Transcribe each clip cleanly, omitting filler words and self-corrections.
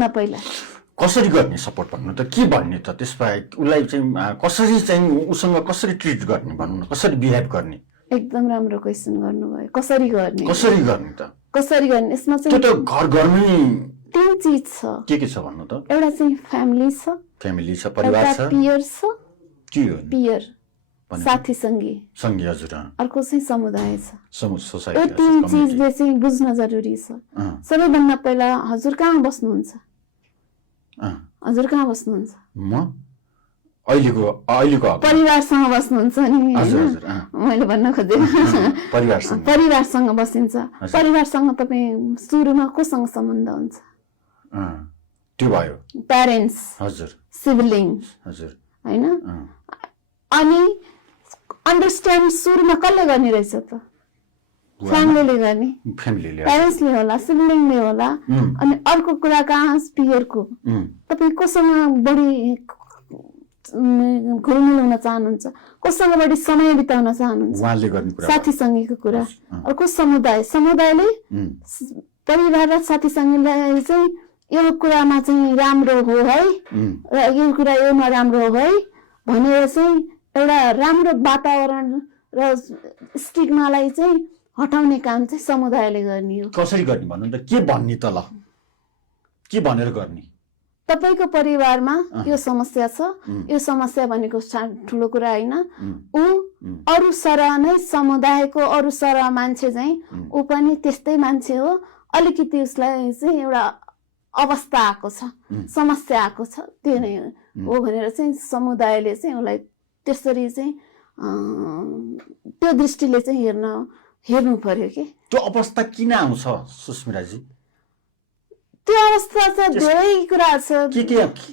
सबैभन्दा पहिला कसरी गर्ने सपोर्ट भन्नु त के भन्ने त त्यसबाहेक उसलाई चाहिँ कसरी चाहिँ उसँग कसरी ट्रिट गर्ने भन्नु न कसरी बिहेभ गर्ने एकदम राम्रो क्वेसन गर्नुभयो कसरी गर्ने त कसरी गर्ने यसमा त्यो चाहिँ त घरमै तीन चीज छ के छ भन्नु त एउटा चाहिँ फ्यामिली छ परिवार छ पियर छ के हो पियर साथी संगी हजुर अर्को चाहिँ समुदाय छ यो सोसाइटी तीन चीजले चाहिँ बुझ्न जरुरी छ सबैभन्दा पहिला हजुर कहाँ बस्नुहुन्छ म अहिलेको परिवारसँग बस्नुहुन्छ नि मैले भन्न खोजेँ परिवारसँग बसिन्छ परिवारसँग तपाईँ सुरुमा कोसँग सम्बन्ध हुन्छ त्यो भयो प्यारेन्ट्स हजुर सिबलिङ हजुर हैन अनि अन्डरस्ट्यान्ड सुरुमा कसले गर्ने रहेछ त फ्यामिलीले गर्ने प्यारेन्ट्सले होला सिबलिङले होला अनि अर्को कुरा कहाँ पियरको तपाईँ कोसँग बढी घुलमिल हुन चाहनुहुन्छ कोसँग बढी समय बिताउन चाहनुहुन्छ साथी संगीको कुरा अर्को समुदायले परिवार र साथी संगीलाई चाहिँ यो कुरामा चाहिँ राम्रो हो है र यो कुरा यो नराम्रो हो है भनेर चाहिँ एउटा राम्रो वातावरण र स्टिग्मालाई चाहिँ हटाउने काम चाहिँ समुदायले गर्ने हो कसरी गर्ने भन्नु त के भन्ने त ल के भनेर गर्ने तपाईको परिवारमा यो समस्या छ यो समस्या भनेको ठुलो कुरा हैन उ अरु सरह नै समुदायको अरु सरह मान्छे चाहिँ उ पनि त्यस्तै मान्छे हो अलिकति उसलाई चाहिँ एउटा अवस्था आएको छ समस्या आएको छ त्यो नै हो भनेर चाहिँ समुदायले चाहिँ उसलाई त्यसरी चाहिँ त्यो दृष्टिले चाहिँ हेर्नु पर्यो के त्यो अवस्था किन आउँछ सुस्मिताजी त्यो अवस्था छ धेरै कुरा छ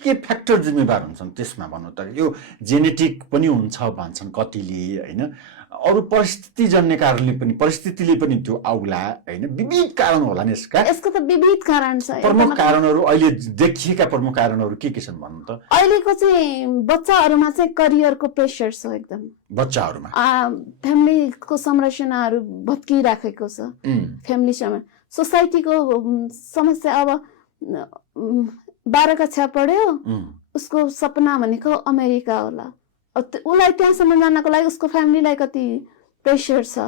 के फ्याक्टर जिम्मेवार हुन्छन् त्यसमा भन्नु त यो जेनेटिक पनि हुन्छ भन्छन् कतिले हैन अरु परिस्थितिले पनि त्यो आउला हैन विविध कारण होला नि यसको त विविध कारण छ प्रमुख कारणहरु अहिले देखिएका प्रमुख कारणहरु के छन् भन्नु त अहिलेको चाहिँ बच्चाहरुमा चाहिँ करियरको प्रेसर छ एकदम बच्चाहरुमा फ्यामिलीको संरचनाहरु भत्किराखेको छ फ्यामिली सोसाइटीको समस्या अब 12 कक्षा पढ्यो उसको सपना भनेको अमेरिका होला उलाई त्यहाँसम्म जानको लागि उसको फ्यामिलीलाई कति प्रेसर छ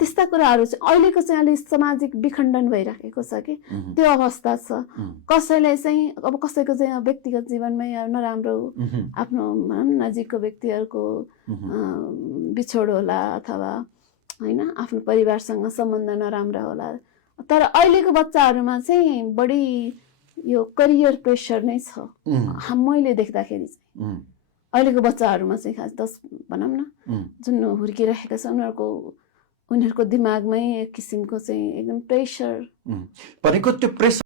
त्यस्ता कुराहरु चाहिँ अहिलेको चाहिँ अलि सामाजिक विखण्डन भइराखेको छ कि त्यो अवस्था छ कसैले चाहिँ अब कसैको चाहिँ व्यक्तिगत जीवनमै नराम्रो आफ्नो नजिकको व्यक्तिहरुको बिछोड होला अथवा हैन आफ्नो परिवारसँग सम्बन्ध नराम्रो होला तर अहिलेको बच्चाहरुमा चाहिँ बढी यो करियर प्रेसर नै छ मैले देख्दाखेरि चाहिँ अहिलेको बच्चाहरुमा चाहिँ खास 10 भनौं न जुन हुर्किरहेका छन् उनीहरुको दिमागमै एक किसिमको चाहिँ एकदम प्रेसर भनेको त्यो प्रेसर